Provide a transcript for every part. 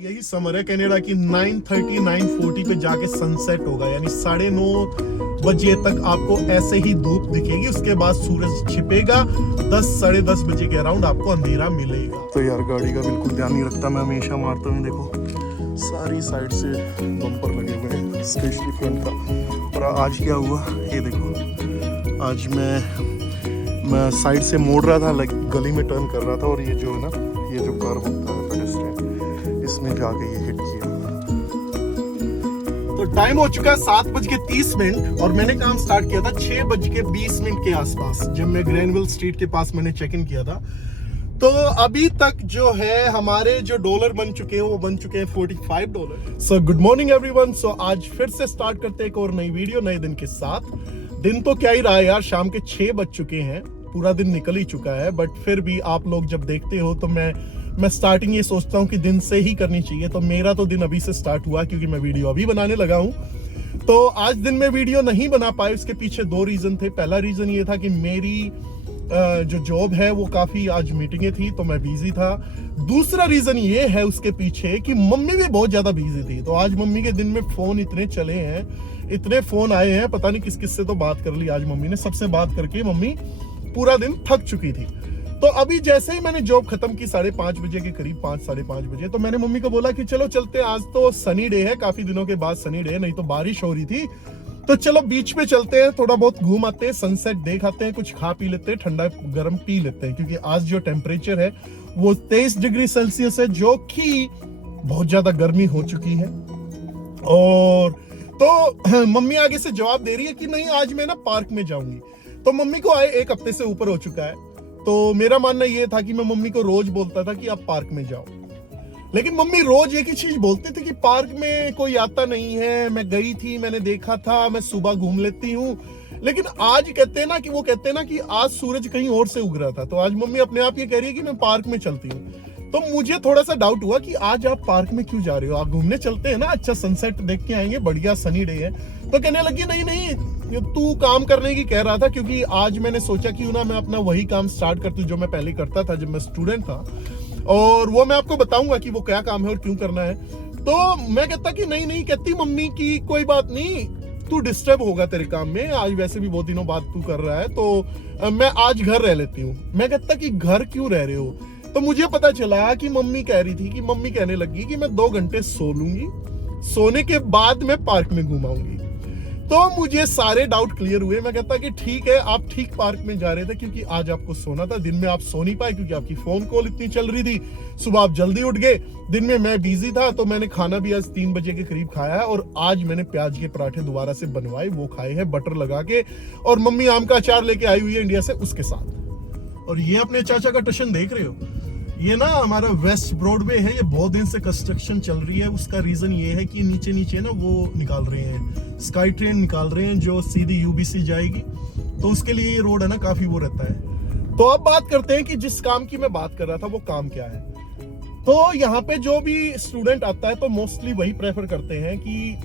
यही समर है कनाडा की 9:30 9:40 पे जाके सनसेट होगा, यानी 9:30 बजे तक आपको ऐसे ही धूप दिखेगी। उसके बाद सूरज छिपेगा, 10 साढ़े 10 बजे के अराउंड आपको अंधेरा मिलेगा। तो यार गाड़ी का बिल्कुल ध्यान नहीं रखता मैं, हमेशा मारता हूँ। देखो सारी साइड से बम्पर लगे हुए हैं, स्पेशली फ्रंट का। और आज क्या हुआ ये देखो, आज मैं साइड से मोड़ रहा था, लाइक गली में टर्न कर रहा था, और ये जो है ना, ये जो कर्व होता है पेडेस्ट्रियन, इसमें जाके ये हिट किया। तो टाइम हो चुका है 7:30 और मैंने काम स्टार्ट किया था 6:20 के आसपास, जब मैं ग्रैनविल स्ट्रीट के पास मैंने चेक इन किया था। तो अभी तक जो है हमारे जो डॉलर बन चुके हैं वो बन चुके हैं $45। So good morning everyone. सो आज फिर से स्टार्ट करते हैं एक और नई वीडियो नए दिन के साथ। दिन तो क्या ही रहा है यार, शाम के 6 बज चुके हैं, पूरा दिन निकल ही चुका है। बट फिर भी आप लोग जब देखते हो तो मैं स्टार्टिंग ये सोचता हूँ कि दिन से ही करनी चाहिए। तो मेरा तो दिन अभी से स्टार्ट हुआ क्योंकि मैं वीडियो अभी बनाने लगा हूँ। तो आज दिन में वीडियो नहीं बना पाए, उसके पीछे 2 रीजन थे। पहला रीजन ये था कि मेरी जो जॉब है वो काफी आज मीटिंगें थी तो मैं बिजी था। दूसरा रीजन ये है उसके पीछे कि मम्मी भी बहुत ज्यादा बिजी थी। तो आज मम्मी के दिन में फोन इतने चले हैं, इतने फोन आए हैं, पता नहीं किस किस से तो बात कर ली आज मम्मी ने। सबसे बात करके मम्मी पूरा दिन थक चुकी थी। तो अभी जैसे ही मैंने जॉब खत्म की 5:30 बजे के करीब, 5 साढ़े 5 बजे, तो मैंने मम्मी को बोला कि चलो चलते, आज तो सनी डे है, काफी दिनों के बाद सनी डे है, नहीं तो बारिश हो रही थी। तो चलो बीच पे चलते हैं, थोड़ा बहुत घूम आते हैं, सनसेट देख आते हैं, कुछ खा पी लेते हैं, ठंडा गर्म पी लेते हैं, क्योंकि आज जो टेम्परेचर है वो 23 डिग्री सेल्सियस है, जो कि बहुत ज्यादा गर्मी हो चुकी है। और तो मम्मी आगे से जवाब दे रही है कि नहीं आज मैं ना पार्क में जाऊंगी। तो मम्मी को आए 1 हफ्ते से ऊपर हो चुका है। तो मेरा मानना ये था कि मैं मम्मी को रोज बोलता था कि आप पार्क में जाओ, लेकिन मम्मी रोज एक ही चीज बोलती थी कि पार्क में कोई आता नहीं है। मैं गई थी, मैंने देखा था, मैं सुबह घूम लेती हूँ। लेकिन आज कहते हैं ना कि आज सूरज कहीं और से उग रहा था। तो आज मम्मी अपने आप ये कह रही है कि मैं पार्क में चलती हूँ। तो मुझे थोड़ा सा डाउट हुआ कि आज आप पार्क में क्यों जा रहे हो, आप घूमने चलते हैं ना, अच्छा सनसेट देख के आएंगे, बढ़िया सनी डे है। तो कहने लगी नहीं तू काम करने की कह रहा था, क्योंकि आज मैंने सोचा कि ना मैं अपना वही काम स्टार्ट करती हूँ जो मैं पहले करता था जब मैं स्टूडेंट था, और वो मैं आपको बताऊंगा कि वो क्या काम है और क्यों करना है। तो मैं कहता कि नहीं, कहती मम्मी की कोई बात नहीं, तू डिस्टर्ब होगा तेरे काम में, आज वैसे भी बहुत दिनों बाद तू कर रहा है, तो मैं आज घर रह लेती हूँ। मैं कहता कि घर क्यों रह रहे हो। तो मुझे पता चला कि मम्मी कह रही थी कि मम्मी कहने लगी कि मैं 2 घंटे सो लूंगी, सोने के बाद मैं पार्क में घुमाऊंगी। तो मुझे सारे डाउट क्लियर हुए। मैं कहता कि ठीक है, आप ठीक पार्क में जा रहे थे क्योंकि आज आपको सोना था, दिन में आप सो नहीं पाए क्योंकि आपकी फोन कॉल इतनी चल रही थी। सुबह आप जल्दी उठ गए, दिन में मैं बिजी था, तो मैंने खाना भी आज 3 बजे के करीब खाया है। और आज मैंने प्याज के पराठे दोबारा से बनवाए, वो खाए हैं बटर लगा के, और मम्मी आम का अचार लेके आई हुई है इंडिया से उसके साथ। और ये अपने चाचा का टशन देख रहे हो, ये ना हमारा वेस्ट ब्रॉडवे है, ये बहुत दिन से कंस्ट्रक्शन चल रही है। उसका रीजन ये है कि नीचे ना वो निकाल रहे हैं, स्काई ट्रेन निकाल रहे हैं जो सीधी यूबीसी जाएगी। तो उसके लिए ये रोड है ना काफी वो रहता है। तो अब बात करते हैं कि जिस काम की मैं बात कर रहा था वो काम क्या है। तो यहाँ पे जो भी स्टूडेंट आता है तो मोस्टली वही प्रेफर करते हैं कि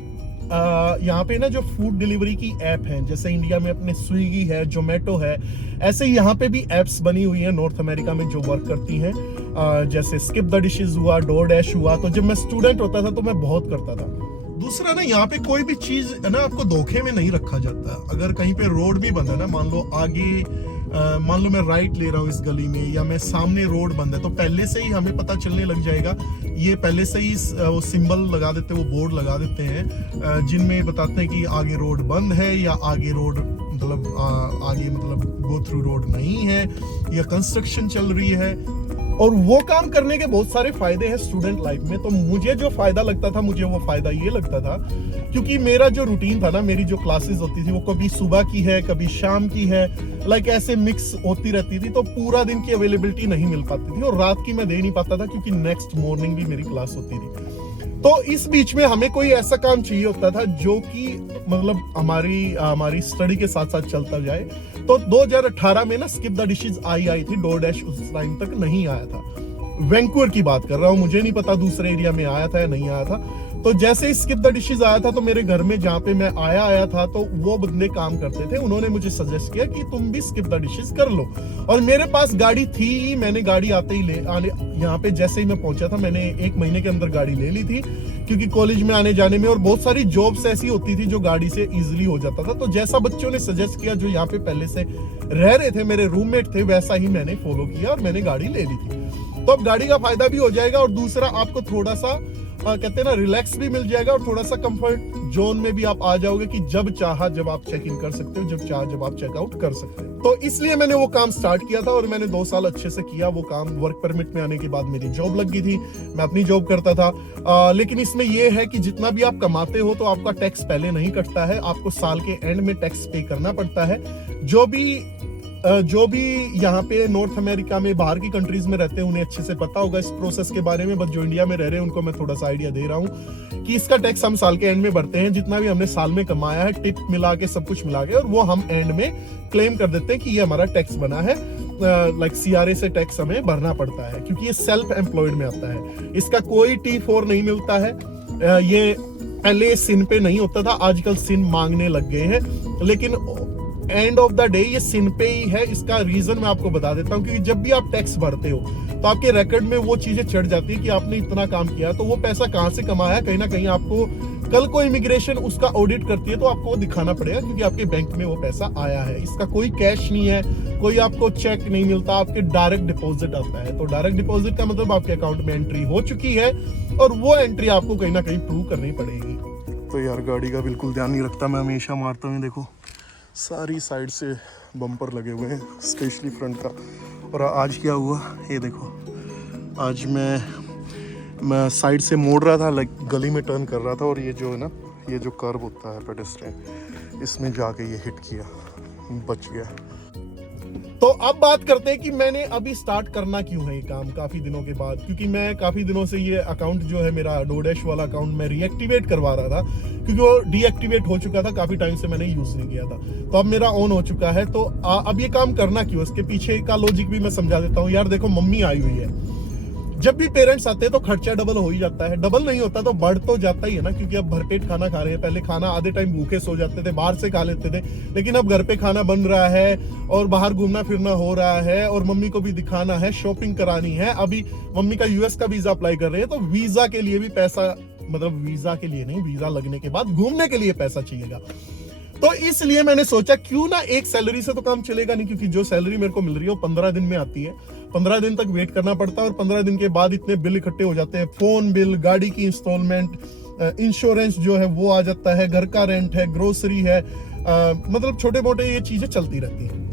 यहाँ पे ना जो फूड डिलीवरी की ऐप है, जैसे इंडिया में अपने स्विगी है, जोमेटो है, ऐसे ही यहाँ पे भी एप्स बनी हुई है नॉर्थ अमेरिका में जो वर्क करती हैं। जैसे स्किप द डिशेस हुआ, डोरडैश हुआ। तो जब मैं स्टूडेंट होता था तो मैं बहुत करता था। दूसरा ना, यहाँ पे कोई भी चीज है ना आपको धोखे में नहीं रखा जाता। अगर कहीं पे रोड भी बंद है ना, मान लो आगे मान लो मैं राइट ले रहा हूँ इस गली में, या मैं सामने रोड बंद है, तो पहले से ही हमें पता चलने लग जाएगा। ये पहले से ही वो सिंबल लगा देते हैं, वो बोर्ड लगा देते हैं जिनमें बताते हैं कि आगे रोड बंद है, या आगे रोड मतलब गो थ्रू रोड नहीं है, या कंस्ट्रक्शन चल रही है। और वो काम करने के बहुत सारे फायदे हैं स्टूडेंट लाइफ में। तो मुझे जो फायदा लगता था, मुझे वो फायदा ये लगता था क्योंकि मेरा जो रूटीन था ना, मेरी जो क्लासेस होती थी वो कभी सुबह की है, कभी शाम की है, लाइक ऐसे मिक्स होती रहती थी। तो पूरा दिन की अवेलेबिलिटी नहीं मिल पाती थी, और रात की मैं दे नहीं पाता था क्योंकि नेक्स्ट मॉर्निंग भी मेरी क्लास होती थी। तो इस बीच में हमें कोई ऐसा काम चाहिए होता था जो कि मतलब हमारी स्टडी के साथ साथ चलता जाए। तो 2018 में ना स्किप द डिशेस आई थी, डोरडैश उस टाइम तक नहीं आया था। वैंकूवर की बात कर रहा हूँ, मुझे नहीं पता दूसरे एरिया में आया था या नहीं आया था। तो जैसे ही स्किप द डिशेस आया था तो मेरे घर में जहाँ पे मैं आया था तो वो बंदे काम करते थे, उन्होंने मुझे सजेस्ट किया कि तुम भी स्किप द डिशेस कर लो। और मेरे पास गाड़ी थी ही, मैंने गाड़ी आते ही यहाँ पे जैसे ही मैं पहुंचा था मैंने 1 महीने के अंदर गाड़ी ले ली थी, क्योंकि कॉलेज में आने जाने में और बहुत सारी जॉब्स ऐसी होती थी जो गाड़ी से इजीली हो जाता था। तो जैसा बच्चों ने सजेस्ट किया, जो यहाँ पे पहले से रह रहे थे, मेरे रूममेट थे, वैसा ही मैंने फॉलो किया और मैंने गाड़ी ले ली थी। तो अब गाड़ी का फायदा भी हो जाएगा और दूसरा आपको थोड़ा सा कहते हैं ना रिलैक्स भी मिल जाएगा और थोड़ा सा कंफर्ट जोन में भी आप आ जाओगे कि जब चाहा जब आप चेक इन कर सकते हो, जब चाहा जब आप चेकआउट कर सकते हो। तो इसलिए मैंने वो काम स्टार्ट किया था और मैंने 2 साल अच्छे से किया वो काम। वर्क परमिट में आने के बाद मेरी जॉब लग गई थी, मैं अपनी जॉब करता था। लेकिन इसमें यह है कि जितना भी आप कमाते हो तो आपका टैक्स पहले नहीं कटता है, आपको साल के एंड में टैक्स पे करना पड़ता है। जो भी यहाँ पे नॉर्थ अमेरिका में बाहर की कंट्रीज में रहते हैं उन्हें अच्छे से पता होगा इस प्रोसेस के बारे में, बट जो इंडिया में रह रहे हैं उनको मैं थोड़ा सा आइडिया दे रहा हूँ कि इसका टैक्स हम साल के एंड में भरते हैं। जितना भी हमने साल में कमाया है टिप मिला के सब कुछ मिला के, और वो हम एंड में क्लेम कर देते हैं कि ये हमारा टैक्स बना है। लाइक CRA से टैक्स हमें भरना पड़ता है क्योंकि ये सेल्फ एम्प्लॉयड में आता है। इसका कोई T4 नहीं मिलता है। ये पहले सिन पे नहीं होता था, आजकल सिन मांगने लग गए हैं, लेकिन एंड ऑफ द डे ये सिन पे ही है। इसका रीजन मैं आपको बता देता हूँ, क्योंकि जब भी आप टैक्स भरते हो तो आपके रिकॉर्ड में वो चीजें चढ़ जाती है कि आपने इतना काम किया, तो वो पैसा कहाँ से कमाया, कहीं ना कहीं आपको कल को इमिग्रेशन उसका ऑडिट करती है तो आपको वो दिखाना पड़ेगा, क्योंकि आपके बैंक में वो पैसा आया है। इसका कोई कैश नहीं है, कोई आपको चेक नहीं मिलता, आपके डायरेक्ट डिपॉजिट आता है। तो डायरेक्ट डिपॉजिट का मतलब आपके अकाउंट में एंट्री हो चुकी है और वो एंट्री आपको कहीं ना कहीं प्रूव करनी पड़ेगी। तो यार गाड़ी का बिल्कुल ध्यान नहीं रखता मैं, हमेशा मारता हूँ। देखो सारी साइड से बम्पर लगे हुए हैं, स्पेशली फ्रंट का। और आज क्या हुआ ये देखो, आज मैं साइड से मोड़ रहा था, लाइक गली में टर्न कर रहा था, और ये जो है ना, ये जो कर्व होता है पेडेस्ट्रियन, इसमें जाके ये हिट किया, बच गया। तो अब बात करते हैं कि मैंने अभी स्टार्ट करना क्यों है ये काम काफी दिनों के बाद, क्योंकि मैं काफी दिनों से ये अकाउंट जो है मेरा डोडैश वाला अकाउंट मैं रीएक्टिवेट करवा रहा था, क्योंकि वो डीएक्टिवेट हो चुका था, काफी टाइम से मैंने यूज नहीं किया था। तो अब मेरा ऑन हो चुका है। तो अब ये काम करना क्यों, इसके पीछे का लॉजिक भी मैं समझा देता हूँ। यार देखो, मम्मी आई हुई है, जब भी पेरेंट्स आते हैं तो खर्चा डबल हो ही जाता है। डबल नहीं होता तो बढ़ तो जाता ही है ना, क्योंकि अब भरपेट खाना खा रहे हैं। पहले खाना आधे टाइम भूखे सो जाते थे, बाहर से खा लेते थे, लेकिन अब घर पे खाना बन रहा है और बाहर घूमना फिरना हो रहा है और मम्मी को भी दिखाना है, शॉपिंग करानी है। अभी मम्मी का US का वीजा अप्लाई कर रहे हैं, तो वीजा के लिए भी पैसा, मतलब वीजा के लिए नहीं, वीजा लगने के बाद घूमने के लिए पैसा चाहिएगा। तो इसलिए मैंने सोचा क्यों ना, एक सैलरी से तो काम चलेगा नहीं, क्योंकि जो सैलरी मेरे को मिल रही है वो 15 दिन में आती है। 15 दिन तक वेट करना पड़ता है और 15 दिन के बाद इतने बिल इकट्ठे हो जाते हैं। फोन बिल, गाड़ी की इंस्टॉलमेंट, इंश्योरेंस जो है वो आ जाता है, घर का रेंट है, ग्रोसरी है, मतलब छोटे मोटे ये चीजें चलती रहती हैं।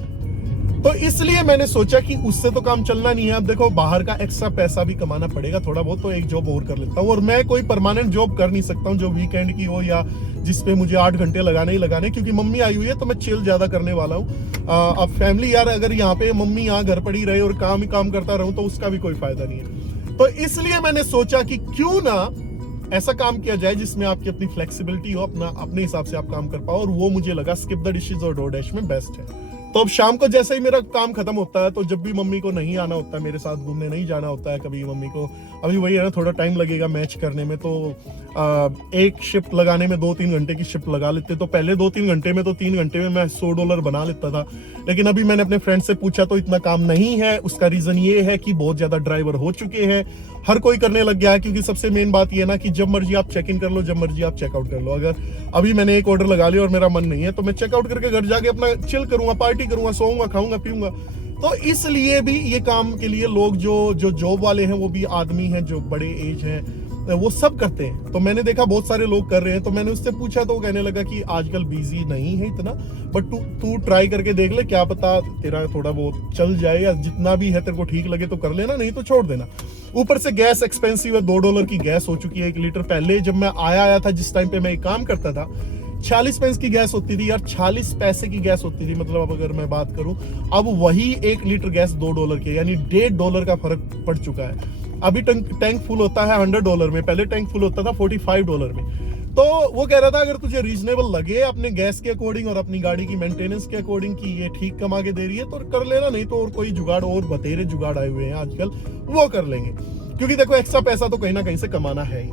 तो इसलिए मैंने सोचा कि उससे तो काम चलना नहीं है। अब देखो, बाहर का एक्स्ट्रा पैसा भी कमाना पड़ेगा थोड़ा बहुत, तो एक जॉब और कर लेता हूँ। और मैं कोई परमानेंट जॉब कर नहीं सकता हूँ जो वीकेंड की हो या जिसपे मुझे 8 घंटे लगाने ही लगाने, क्योंकि मम्मी आई हुई है तो मैं चिल ज्यादा करने वाला हूँ। अब फैमिली, यार अगर यहाँ पे मम्मी यहाँ घर पड़ी रहे और काम ही काम करता रहूं तो उसका भी कोई फायदा नहीं है। तो इसलिए मैंने सोचा कि क्यों ना ऐसा काम किया जाए जिसमें आपकी अपनी फ्लेक्सिबिलिटी हो, अपने हिसाब से आप काम कर पाओ, और वो मुझे लगा स्किप द डिशेस और डोरडैश में बेस्ट है। तो अब शाम को जैसे ही मेरा काम खत्म होता है, तो जब भी मम्मी को नहीं आना होता है, मेरे साथ घूमने नहीं जाना होता है कभी मम्मी को, अभी वही है ना, थोड़ा टाइम लगेगा मैच करने में, तो एक शिफ्ट लगाने में 2-3 घंटे की शिफ्ट लगा लेते। तो पहले 2-3 घंटे में, तो 3 घंटे में मैं $100 बना लेता था, लेकिन अभी मैंने अपने फ्रेंड से पूछा तो इतना काम नहीं है। उसका रीजन ये है कि बहुत ज्यादा ड्राइवर हो चुके हैं, हर कोई करने लग गया है, क्योंकि सबसे मेन बात ये है ना कि जब मर्जी आप चेक इन कर लो, जब मर्जी आप चेकआउट कर लो। अगर अभी मैंने एक ऑर्डर लगा लिया और मेरा मन नहीं है, तो मैं चेकआउट करके घर जाके अपना चिल करूंगा, पार्टी करूंगा, सोऊंगा, खाऊंगा, पीऊंगा। तो इसलिए भी ये काम के लिए लोग जो जॉब वाले हैं, वो भी आदमी हैं जो बड़े एज हैं, वो सब करते हैं। तो मैंने देखा बहुत सारे लोग कर रहे हैं, तो मैंने उससे पूछा तो वो कहने लगा कि आजकल बिजी नहीं है इतना, बट तू ट्राई करके देख ले, क्या पता तेरा थोड़ा बहुत चल जाए, या जितना भी है तेरे को ठीक लगे तो कर लेना, नहीं तो छोड़ देना। ऊपर से गैस एक्सपेंसिव है, $2 की गैस हो चुकी है 1 लीटर। पहले जब मैं आया था, जिस टाइम पे मैं काम करता था, 40 पैसे की गैस होती थी यार, 40 पैसे की गैस होती थी। मतलब अब अगर मैं बात करूं, अब वही 1 लीटर गैस $2 की, यानी $1.5 का फर्क पड़ चुका है। अभी टैंक फुल होता है $100 में, पहले टैंक फुल होता था $45 में। तो वो कह रहा था अगर तुझे रीजनेबल लगे अपने गैस के अकॉर्डिंग और अपनी गाड़ी की मेंटेनेंस के अकॉर्डिंग कि ये ठीक कमा के दे रही है तो कर लेना, नहीं तो और कोई जुगाड़, और बतेरे जुगाड़ आए हुए हैं आजकल, वो कर लेंगे। क्योंकि देखो एक्स्ट्रा पैसा तो कहीं ना कहीं से कमाना है ही।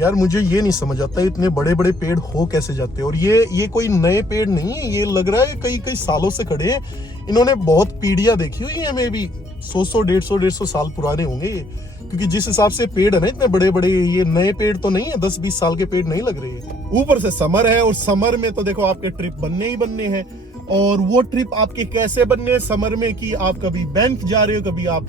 यार मुझे ये नहीं समझ आता इतने बड़े बड़े पेड़ हो कैसे जाते हैं। और ये कोई नए पेड़ नहीं है, ये लग रहा है कई कई सालों से खड़े हैं। इन्होंने बहुत पीढ़ियां देखी हुई है, मे भी 100 150 साल पुराने होंगे ये। क्योंकि जिस हिसाब से पेड़ है ना इतने बड़े बड़े, ये नए पेड़ तो नहीं है, 10-20 साल के पेड़ नहीं लग रहे हैं। ऊपर से समर है, और समर में तो देखो आपके ट्रिप बनने ही बनने हैं। और वो ट्रिप आपके कैसे बनने हैं समर में कि आप कभी बैंक जा रहे हो, कभी आप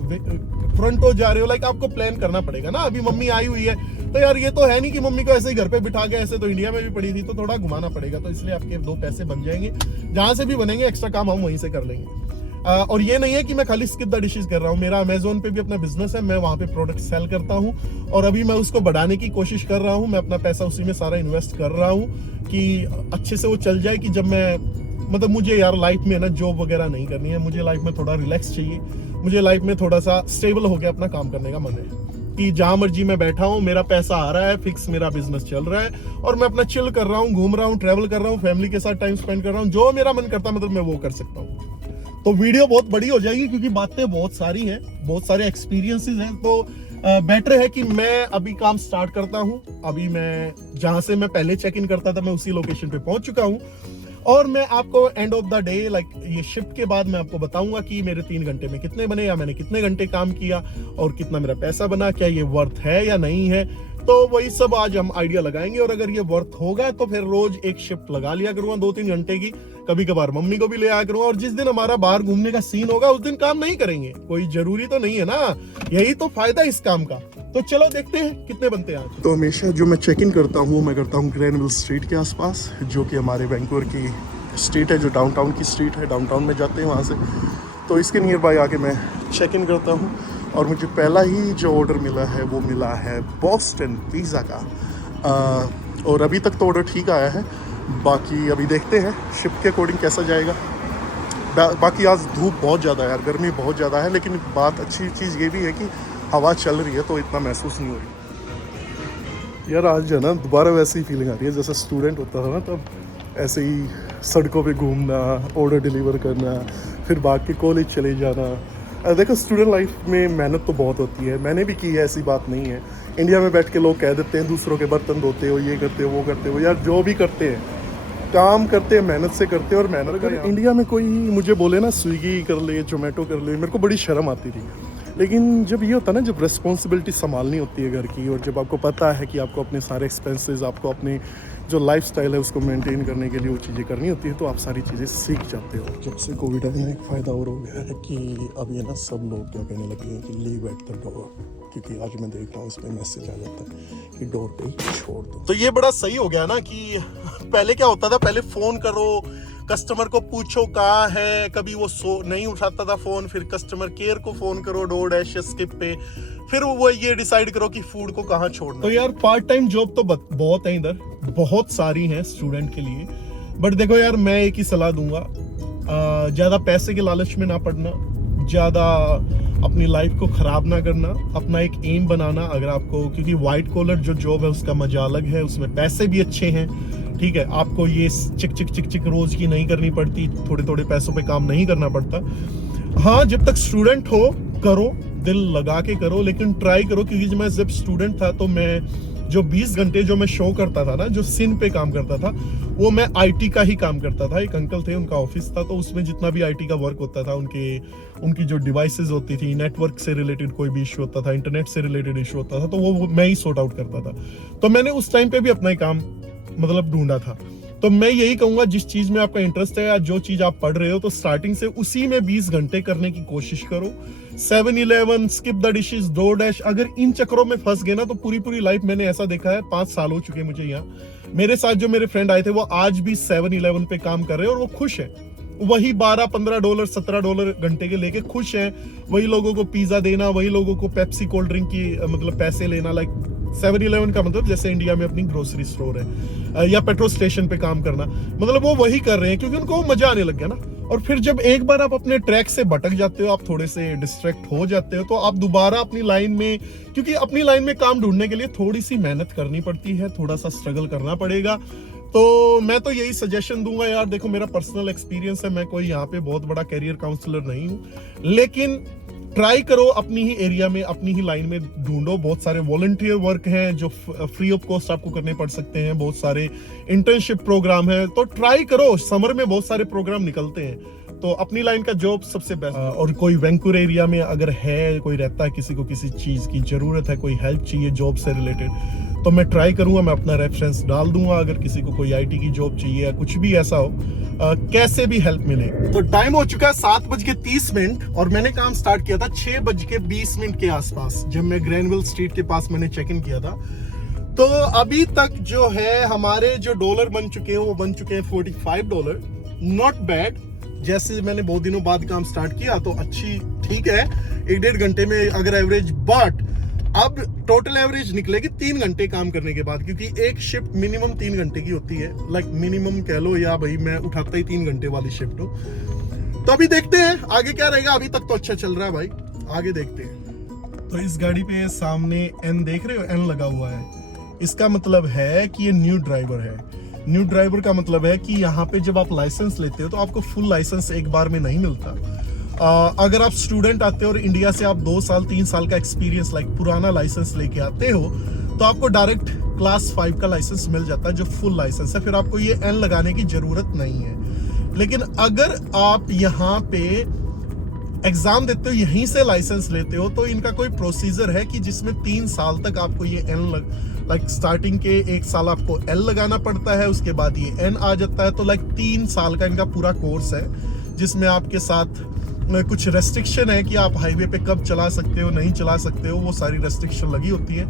फ्रंटो जा रहे हो, लाइक आपको प्लान करना पड़ेगा ना। अभी मम्मी आई हुई है तो यार ये तो है नहीं कि मम्मी को ऐसे ही घर पे बिठा के, ऐसे तो इंडिया में भी पड़ी थी, तो थोड़ा घुमाना पड़ेगा। तो इसलिए आपके 2 पैसे बन जाएंगे, जहां से भी बनेंगे एक्स्ट्रा काम हम वहीं से कर लेंगे। और ये नहीं है कि मैं खाली स्किप द डिशेस कर रहा हूँ, मेरा अमेजोन पे भी अपना बिजनेस है, मैं वहां पे प्रोडक्ट सेल करता हूँ और अभी मैं उसको बढ़ाने की कोशिश कर रहा हूँ। मैं अपना पैसा उसी में सारा इन्वेस्ट कर रहा हूँ कि अच्छे से वो चल जाए, कि जब मैं मतलब मुझे यार लाइफ में ना जॉब वगैरह नहीं करनी है, मुझे लाइफ में थोड़ा रिलैक्स चाहिए, मुझे लाइफ में थोड़ा सा स्टेबल होकर अपना काम करने का मन है कि जहां मर्जी मैं बैठा हूं, मेरा पैसा आ रहा है, फिक्स मेरा बिजनेस चल रहा है और मैं अपना चिल कर रहा हूं, घूम रहा हूं, ट्रैवल कर रहा हूं, फैमिली के साथ टाइम स्पेंड कर रहा हूं, जो मेरा मन करता है मतलब मैं वो कर सकता हूं। तो वीडियो बहुत बड़ी हो जाएगी क्योंकि बातें बहुत सारी हैं, बहुत सारे एक्सपीरियंसेस हैं। तो बेटर है कि मैं अभी काम स्टार्ट करता हूं। अभी मैं जहां से मैं पहले चेक इन करता था मैं उसी लोकेशन पे पहुंच चुका हूं और मैं आपको end of the day like ये शिफ्ट के बाद मैं आपको बताऊंगा कि मेरे 3 घंटे में कितने बने, या मैंने कितने घंटे काम किया और कितना मेरा पैसा बना, क्या ये वर्थ है या नहीं है। तो वही सब आज हम आइडिया लगाएंगे और अगर ये वर्थ होगा तो फिर रोज एक शिफ्ट लगा लिया करूंगा 2-3 घंटे की, कभी कभार मम्मी को भी ले आया करूंगा। और जिस दिन हमारा बाहर घूमने का सीन होगा उस दिन काम नहीं करेंगे, कोई जरूरी तो नहीं है ना, यही तो फायदा इस काम का। तो चलो देखते हैं कितने बनते हैं आज। तो हमेशा जो मैं चेक इन करता हूँ मैं करता हूँ ग्रैनविल स्ट्रीट के आसपास, जो कि हमारे वैंकूवर की स्ट्रीट है, जो डाउनटाउन की स्ट्रीट है, डाउनटाउन में जाते हैं वहाँ से। तो इसके नियर बाय आके मैं चेक इन करता हूँ और मुझे पहला ही जो ऑर्डर मिला है वो मिला है बोस्टन पिज़्ज़ा का। और अभी तक तो ऑर्डर ठीक आया है, बाकी अभी देखते हैं शिफ्ट के अकॉर्डिंग कैसा जाएगा। बाकी आज धूप बहुत ज़्यादा है यार, गर्मी बहुत ज़्यादा है, लेकिन बात अच्छी चीज़ ये भी है कि हवा चल रही है तो इतना महसूस नहीं हो रही। यार आज जो है ना दोबारा वैसी ही फीलिंग आ रही है जैसे स्टूडेंट होता था ना, तब ऐसे ही सड़कों पे घूमना, ऑर्डर डिलीवर करना, फिर भाग के कॉलेज चले जाना। देखो स्टूडेंट लाइफ में मेहनत तो बहुत होती है, मैंने भी की है, ऐसी बात नहीं है। इंडिया में बैठ के लोग कह देते हैं दूसरों के बर्तन धोते हो, ये करते हो, वो करते हो। यार जो भी करते हैं काम करते हैं, मेहनत से करते हैं। और मेहनत अगर इंडिया में कोई मुझे बोले ना स्विगी कर ले, जोमेटो कर ले, मेरे को बड़ी शर्म आती थी। लेकिन जब ये होता है ना, जब रिस्पॉन्सिबिलिटी संभालनी होती है घर की, और जब आपको पता है कि आपको अपने सारे एक्सपेंसेस, आपको अपने जो लाइफस्टाइल है उसको मेंटेन करने के लिए वो चीज़ें करनी होती है, तो आप सारी चीज़ें सीख जाते हो। जब से कोविड है ना, एक फ़ायदा और हो गया है कि अब ये ना सब लोग क्या कहने लगे हैं कि लीव एट द डोर, क्योंकि आज मैं देख रहा हूँ इस पर मैसेज आ जाता है कि डोर पे ही छोड़ दो। तो ये बड़ा सही हो गया ना, कि पहले क्या होता था, पहले फ़ोन करो, कस्टमर को पूछो कहाँ है, कभी वो नहीं उठाता था फ़ोन, फिर कस्टमर केयर को फ़ोन करो DoorDash स्किप पे, फिर वो ये डिसाइड करो कि फूड को कहाँ छोड़ना। तो यार पार्ट टाइम जॉब तो बहुत है इधर, बहुत सारी हैं स्टूडेंट के लिए। बट देखो यार मैं एक ही सलाह दूंगा, ज़्यादा पैसे के लालच में ना पड़ना, ज़्यादा अपनी लाइफ को ख़राब ना करना, अपना एक एम बनाना। अगर आपको, क्योंकि वाइट कॉलर जो जॉब है उसका मजा अलग है, उसमें पैसे भी अच्छे हैं, ठीक है, आपको ये चिक चिक चिक चिक रोज की नहीं करनी पड़ती, थोड़े थोड़े पैसों पे काम नहीं करना पड़ता। हाँ जब तक स्टूडेंट हो करो, दिल लगा के करो, लेकिन ट्राई करो। क्योंकि मैं जब स्टूडेंट था तो मैं जो 20 घंटे जो मैं शो करता था ना, जो सिन पे काम करता था, वो मैं IT का ही काम करता था। एक अंकल थे, उनका ऑफिस था, तो उसमें जितना भी IT का वर्क होता था, उनकी जो डिवाइसेस होती थी, नेटवर्क से रिलेटेड कोई भी इशू होता था, इंटरनेट से रिलेटेड इशू होता था, तो वो मैं ही सॉर्ट आउट करता था। तो मैंने उस टाइम पे भी अपना ही काम मतलब ढूंढा था। तो मैं यही कहूंगा, जिस चीज में आपका इंटरेस्ट है या जो चीज आप पढ़ रहे हो, तो स्टार्टिंग से उसी में 20 घंटे करने की कोशिश करो। 7-Eleven, skip the dishes, DoorDash, अगर इन चक्करों में फंस गए ना तो पूरी लाइफ मैंने ऐसा देखा है। 5 साल हो चुके मुझे यहाँ। मेरे साथ जो मेरे फ्रेंड आए थे वो आज भी 7-Eleven पे काम कर रहे हैं और वो खुश है। वही $12-15, $17 घंटे के लेके खुश हैं। वही लोगों को पिज्जा देना, वही लोगों को पेप्सी कोल्ड ड्रिंक की मतलब पैसे लेना, लाइक 7-Eleven का मतलब जैसे इंडिया में अपनी ग्रोसरी स्टोर है या पेट्रोल स्टेशन पे काम करना, मतलब वो वही कर रहे हैं क्योंकि उनको मजा आने लग गया ना। और फिर जब एक बार आप अपने ट्रैक से भटक जाते हो, आप थोड़े से डिस्ट्रैक्ट हो जाते हो, तो आप दोबारा अपनी लाइन में, क्योंकि अपनी लाइन में काम ढूंढने के लिए थोड़ी सी मेहनत करनी पड़ती है, थोड़ा सा स्ट्रगल करना पड़ेगा। तो मैं तो यही सजेशन दूंगा यार, देखो मेरा पर्सनल एक्सपीरियंस है, मैं कोई यहाँ पे बहुत बड़ा कैरियर काउंसलर नहीं हूँ, लेकिन ट्राई करो अपनी ही एरिया में, अपनी ही लाइन में ढूंढो। बहुत सारे वॉलंटियर वर्क हैं जो फ्री ऑफ कॉस्ट आपको करने पड़ सकते हैं, बहुत सारे इंटर्नशिप प्रोग्राम है, तो ट्राई करो। समर में बहुत सारे प्रोग्राम निकलते हैं, तो अपनी लाइन का जॉब सबसे बेस्ट। और कोई वैंकूवर एरिया में अगर है, कोई रहता है, किसी को किसी चीज की जरूरत है, कोई हेल्प चाहिए जॉब से रिलेटेड, तो मैं ट्राई करूंगा, मैं अपना रेफरेंस डाल दूंगा। अगर किसी को कोई आईटी की जॉब चाहिए या कुछ भी ऐसा हो, कैसे भी हेल्प मिले। तो टाइम हो चुका है 7:30 और मैंने काम स्टार्ट किया था 6:20 के आसपास, जब मैं ग्रैनविल स्ट्रीट के पास मैंने चेक इन किया था। तो अभी तक जो है हमारे जो डॉलर बन चुके हैं वो बन चुके हैं $45। नॉट बैड, जैसे मैंने बहुत दिनों बाद काम स्टार्ट किया तो अच्छी, ठीक है 1-1.5 घंटे में अगर एवरेज, बट अब टोटल एवरेज निकलेगी 3 घंटे काम करने के बाद, क्योंकि एक शिफ्ट मिनिमम 3 घंटे की होती है, लाइक मिनिमम कह लो, या भाई मैं उठाता ही 3 घंटे वाली शिफ्ट हूँ। तो अभी देखते हैं आगे क्या रहेगा। अभी तक तो अच्छा चल रहा है भाई, आगे देखते हैं। तो इस गाड़ी पे सामने एन देख रहे हो, एन लगा हुआ है, इसका मतलब है कि ये न्यू ड्राइवर है। न्यू ड्राइवर का मतलब है कि यहाँ पे जब आप लाइसेंस लेते हो तो आपको फुल लाइसेंस एक बार में नहीं मिलता। अगर आप स्टूडेंट आते हो और इंडिया से आप 2 साल 3 साल का एक्सपीरियंस, लाइक पुराना लाइसेंस लेके आते हो, तो आपको डायरेक्ट क्लास 5 का लाइसेंस मिल जाता है जो फुल लाइसेंस है, फिर आपको ये एन लगाने की जरूरत नहीं है। लेकिन अगर आप यहाँ पे एग्जाम देते हो, यहीं से लाइसेंस लेते हो, तो इनका कोई प्रोसीजर है कि जिसमें 3 साल तक आपको ये एन लाइक स्टार्टिंग के 1 साल आपको एल लगाना पड़ता है, उसके बाद ये एन आ जाता है। तो लाइक 3 साल का इनका पूरा कोर्स है, जिसमें आपके साथ कुछ रेस्ट्रिक्शन है कि आप हाईवे पे कब चला सकते हो, नहीं चला सकते हो, वो सारी रेस्ट्रिक्शन लगी होती है।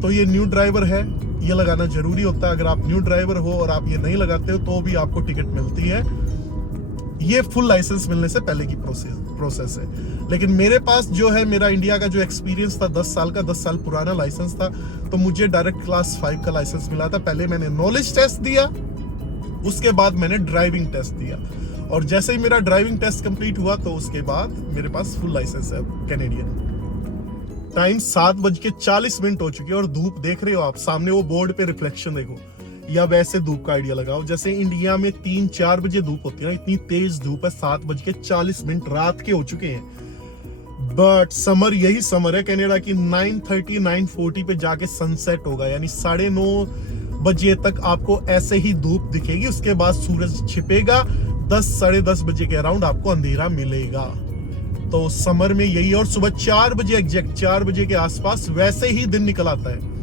तो ये न्यू ड्राइवर है, ये लगाना जरूरी होता है। अगर आप न्यू ड्राइवर हो और आप ये नहीं लगाते हो तो भी आपको टिकट मिलती है। ये फुल लाइसेंस मिलने से पहले की प्रोसेस है। लेकिन मेरे पास जो है, मेरा इंडिया का जो एक्सपीरियंस था 10 साल का, 10 साल पुराना लाइसेंस था, तो मुझे डायरेक्ट क्लास 5 का लाइसेंस मिला था। पहले मैंने नॉलेज टेस्ट दिया, उसके बाद मैंने ड्राइविंग टेस्ट दिया, और जैसे ही मेरा ड्राइविंग टेस्ट कंप्लीट हुआ तो उसके बाद मेरे पास फुल लाइसेंस है कैनेडियन। टाइम 7:40 हो चुके हैं और धूप देख रहे हो आप सामने, वो बोर्ड पे रिफ्लेक्शन देखो, या वैसे धूप का आइडिया लगाओ। जैसे इंडिया में 3-4 बजे धूप होती है ना, इतनी तेज धूप है। 7:40 रात के हो चुके हैं, बट समर, यही समर है कनाडा की। 9:30 9:40 पे जाके सनसेट होगा, यानी 9:30 बजे तक आपको ऐसे ही धूप दिखेगी। उसके बाद सूरज छिपेगा, 10 साढ़े 10 बजे के अराउंड आपको अंधेरा मिलेगा। तो समर में यही, और सुबह 4 बजे एग्जैक्ट 4 बजे के आसपास वैसे ही दिन निकल आता है।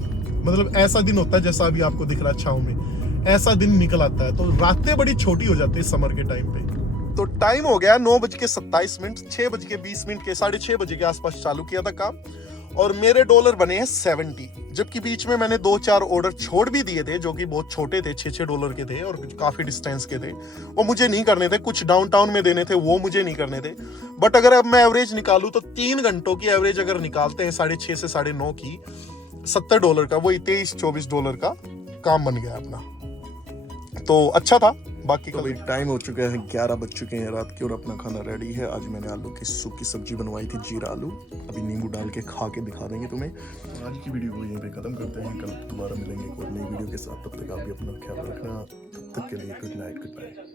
मतलब ऐसा दिन होता है जैसा अभी आपको दिख रहा है छाव में, ऐसा दिन निकल आता है। तो रातें बड़ी छोटी हो जाती है समर के टाइम पे। तो टाइम हो गया 9:27, 6:20 के 6:30 बजे के आसपास चालू किया था काम, और मेरे डॉलर बने हैं 70। जबकि बीच में मैंने 2-4 ऑर्डर छोड़ भी दिए थे जो कि बहुत छोटे थे, $6 के थे और काफी डिस्टेंस के थे, वो मुझे नहीं करने थे। कुछ डाउनटाउन में देने थे, वो मुझे नहीं करने थे। बट अगर अब मैं एवरेज निकालूं तो 3 घंटों की एवरेज अगर निकालते हैं 6:30 से 9:30 की, $70 का, वही $23-24 का काम बन गया अपना। तो अच्छा था। बाकी का टाइम हो चुका है, 11 बज चुके हैं रात के, और अपना खाना रेडी है। आज मैंने आलू की सूखी सब्जी बनवाई थी, जीरा आलू। अभी नींबू डाल के खा के दिखा देंगे तुम्हें। आज की वीडियो को यहीं पे खत्म करते हैं, कल दोबारा मिलेंगे एक और नई वीडियो के साथ। तब तक आप भी अपना ख्याल रखना। तब तक के लिए गुड नाइट, गुड बाय।